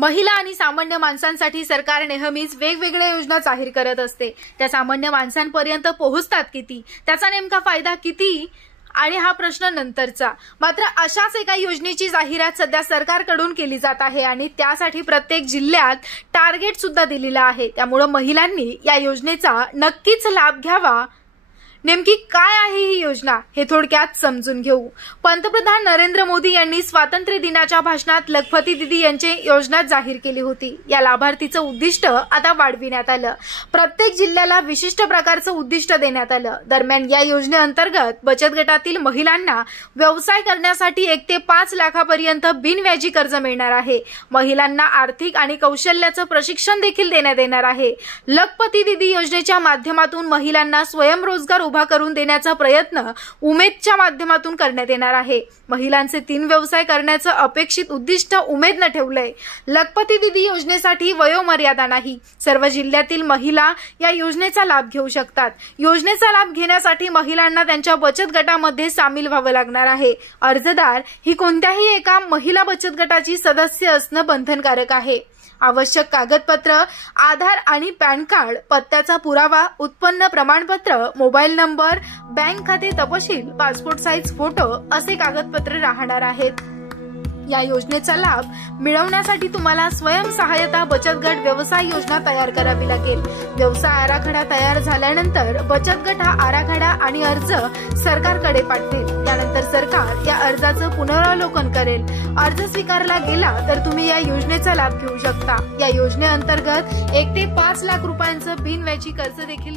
महिला आणि सामान्य माणसांसाठी सरकार नेहमीच वेगवेगळ्या योजना जाहीर करत असते। त्या सामान्य माणसांपर्यंत पोहोचतात किती, त्याचा नेमका फायदा किती आणि हा प्रश्न नंतरचा। मात्र अशाच एका योजनेची जाहिरात सध्या सरकारकडून केली जात आहे आणि त्यासाठी प्रत्येक जिल्ह्यात टार्गेट सुद्धा दिलेलं आहे। त्यामुळे महिलांनी या योजनेचा नक्कीच लाभ घ्यावा। नेमकी काय आहे ही योजना हे थोडक्यात समजून घेऊ। पंतप्रधान नरेंद्र मोदी यांनी स्वातंत्र्य दिनाच्या भाषणात लखपती दीदी यांची योजना जाहीर केली होती। या लाभार्थीचं उद्दिष्ट आता वाढविण्यात आलं। प्रत्येक जिल्ह्याला विशिष्ट प्रकारचं उद्दिष्ट देण्यात आलं। दरम्यान या योजनेअंतर्गत बचत गटातील महिलांना व्यवसाय करण्यासाठी 1 ते 5 लाखापर्यंत बिनव्याजी कर्ज मिळणार आहे। महिलांना आर्थिक आणि कौशल्याचं प्रशिक्षण देखील देण्यात येणार आहे। लखपती दीदी योजनेच्या माध्यमातून महिलांना स्वयंरोजगार उभा करून देण्याचा प्रयत्न उमेदच्या माध्यमातून करण्यात येणार आहे। महिलांचे 3 व्यवसाय करण्याचं अपेक्षित उद्दिष्ट उमेदने ठेवलंय। लखपती दीदी योजनेसाठी वयोमर्यादा नाही। सर्व जिल्ह्यातील महिला या योजनेचा लाभ घेऊ शकतात। योजनेचा लाभ घेण्यासाठी महिलांना त्यांच्या बचत गटामध्ये सामील व्हावं लागणार आहे। अर्जदार ही कोणत्याही एका महिला बचत गटाची सदस्य असणं बंधनकारक आहे। आवश्यक कागदपत्र आधार आणि पॅन कार्ड, पत्त्याचा पुरावा, उत्पन्न प्रमाणपत्र, मोबाईल नंबर, बँक खाते तपशील, पासपोर्ट साइज फोटो असे कागदपत्र राहणार आहेत। या योजनेचा लाभ मिळवण्यासाठी तुम्हाला स्वयंसहायता बचत गट व्यवसाय योजना तयार करावी लागेल। व्यवसाय आराखडा तयार झाल्यानंतर बचत गट हा आराखडा आणि अर्ज सरकारकडे पाठवेल। त्यानंतर सरकार या अर्जाचं पुनरावलोकन करेल। अर्ज स्वीकारला गेला तर तुम्ही या योजनेचा लाभ घेऊ शकता। या योजनेअंतर्गत 1 ते 5 लाख रुपयांचं बिनव्याजी कर्ज देखील